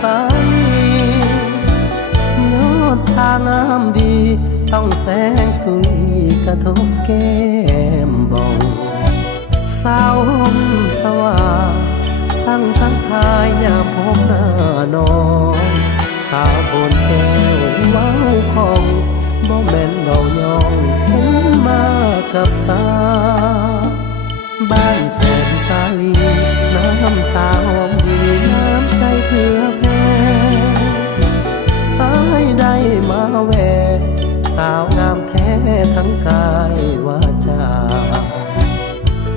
สาลียอดสางามดีต้องแสงสุรีกระทบแก้มบ่งสาวห่มสว่างสั่งทักทายยามพบหน้าน้องสาวโอนแก้วเว้าของบ่แม่นเบายองเห็นมากับตาบ้านแสนสาลีน้ำสาวหอมดีน้ำใจเพื่อแพ้ตายได้มาแวะสาวงามแท้ทั้งกายวาจา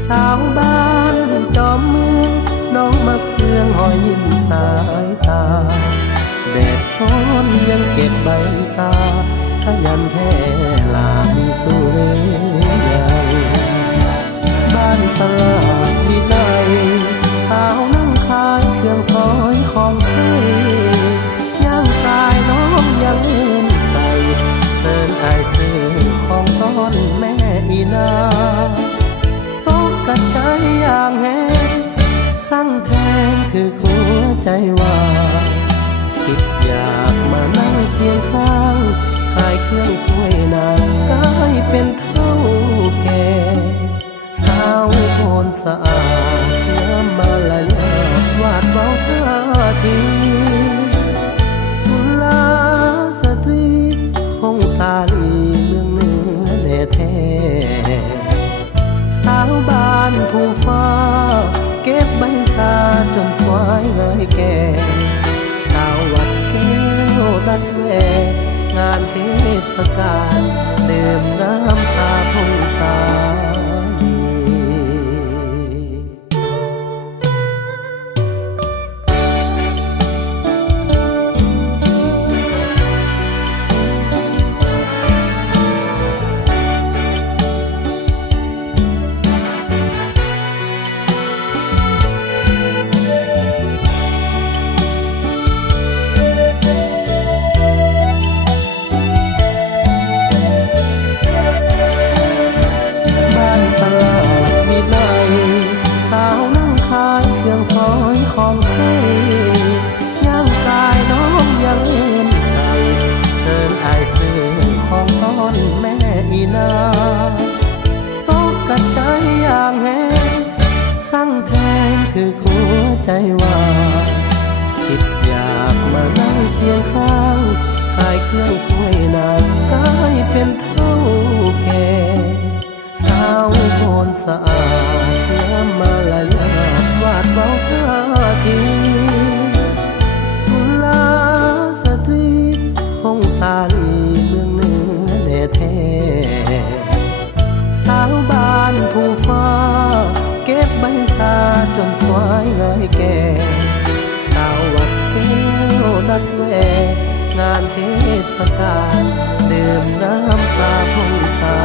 สาวบ้านจอมเมืองน้องมักเสืองหอยยิ้มสายตาแดดร้อนยังเก็บใบสาขยันแท้ลามีสู้เรียังบ้านตลาดวิไลสาวนั่งขายเครื่องซอยของเซ่ย่างกายน้องยังเล่นใส่เสิร์นอายซื้อของต้อนแม่อีนาตกกระใจอย่างแห้งสั่งแทงคือหัวใจว่าคิดอยากมานั่งเคียงข้างขายเครื่องสวยนางกายเป็นเท่าแก่สาวโอนสะอาดน้ำมาละยาดวาดเบาท่าทีกุลาสตรีพงสาลีเมืองเหนือแน่แท้สาวบ้านผู้ฟ้าเก็บใบสาจนสวายเงยแก่สาววัดแก้วดันแวงานเทศกาลดื่มน้ำสาพงสาลีซอยของเซ่ย่างกายน้องยังเล่นใส่เสิร์นอายซื้อของต้อนแม่อีนาตกกระใจอย่างแห้งสั่งแทงคือหัวใจว่าคิดอยากมานั่งเคียงข้างขายเครื่องสวยนางกายเป็นเท่าแก่สาวโอนสะอาดน้ำมาละยาดวาดเบาท่าทีกุลาสตรีพงสาลีเมืองเหนือแน่แท้สาวบ้านผู้ฟ้าเก็บใบสาจนสวายเงยแก่สาววัดแก้วนัดแวงานเทศกาลดื่มน้ำสาพงสา